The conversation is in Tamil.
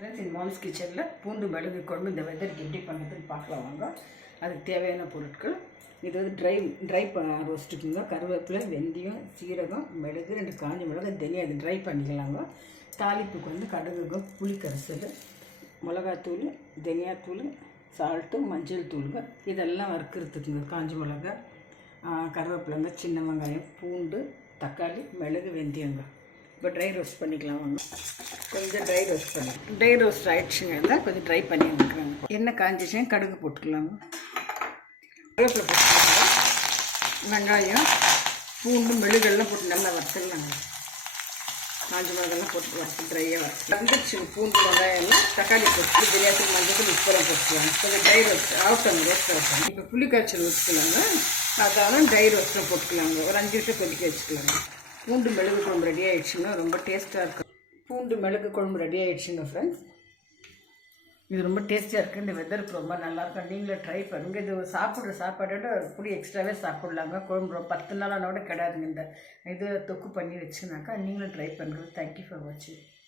ஃப்ரெண்ட்ஸ், இந்த மாம்ஸ் கிச்சனில் பூண்டு மிளகு குழம்பு இந்த வெதருக்கு எப்படி பண்ணுறதுன்னு பார்க்கலாம் வாங்க. அதுக்கு தேவையான பொருட்கள் இது வந்து ட்ரை ரோஸ்ட்டுக்குங்க. கருவேப்பிலை, வெந்தயம், சீரகம், மிளகு, 2 காஞ்ச மிளகு, தனியாக இது ட்ரை பண்ணிக்கலாங்க. தாளிப்புக்கு வந்து கடுகு, புளிக்கரைசல், மிளகாத்தூள், தனியாத்தூள், சால்ட்டு, மஞ்சள் தூளுங்க. இதெல்லாம் வறுக்கிறதுக்குங்க. காஞ்ச மிளகா, கருவேப்பிலைங்க, சின்ன வெங்காயம், பூண்டு, தக்காளி, மிளகு, வெந்தயங்க. இப்போ ட்ரை ரோஸ்ட் பண்ணிக்கலாம் வாங்க. கொஞ்சம் ட்ரை ரோஸ்ட் ஆகிடுச்சுங்க. இருந்தால் கொஞ்சம் ட்ரை பண்ணி வந்துக்கிறாங்க. எண்ணெய் காஞ்சிச்சுங்க, கடுகு போட்டுக்கலாங்க. கருவேப்பிலை போட்டுக்கலாங்க. வெங்காயம், பூண்டு, மெழுகெல்லாம் போட்டு நல்லா வறுத்துக்கலாங்க. காஞ்ச மிளகெல்லாம் போட்டு வறுத்து ட்ரையாக வறுத்து வந்துடுச்சுங்க. பூண்டு, வெங்காயம் எல்லாம் தக்காளி போட்டு பிரியாணி மஞ்சள் உப்புறம் போட்டுக்கலாங்க. கொஞ்சம் ட்ரை ரோஸ்ட் ஆகட்டும், ரோஸ்ட் ஆகட்டும். இப்போ புளி காய்ச்சல் ஊற்றிக்கலாங்க. அதாலும் ட்ரை ரோஸ்ட்டாக போட்டுக்கலாங்க. ஒரு 5 நிமிஷம் கொதிக்க வச்சுக்கலாங்க. பூண்டு மிளகு குழம்பு ரெடி ஆகிடுச்சுங்க. ரொம்ப டேஸ்ட்டாக இருக்கும். பூண்டு மிளகு குழம்பு ரெடி ஆகிடுச்சுங்க ஃப்ரெண்ட்ஸ். இது ரொம்ப டேஸ்ட்டாக இருக்குது. இந்த வெதருக்கு ரொம்ப நல்லாயிருக்கும். நீங்களும் ட்ரை பண்ணுங்கள். இது சாப்பிட்ற சாப்பாடோட புளி எக்ஸ்ட்ராவே சாப்பிட்லாங்க. குழம்பு 10 நாளானோட கிடையாதுங்க. இந்த இது தொக்கு பண்ணி வச்சுனாக்கா நீங்களும் ட்ரை பண்ணுறது. தேங்க்யூ ஃபார் வாட்சிங்.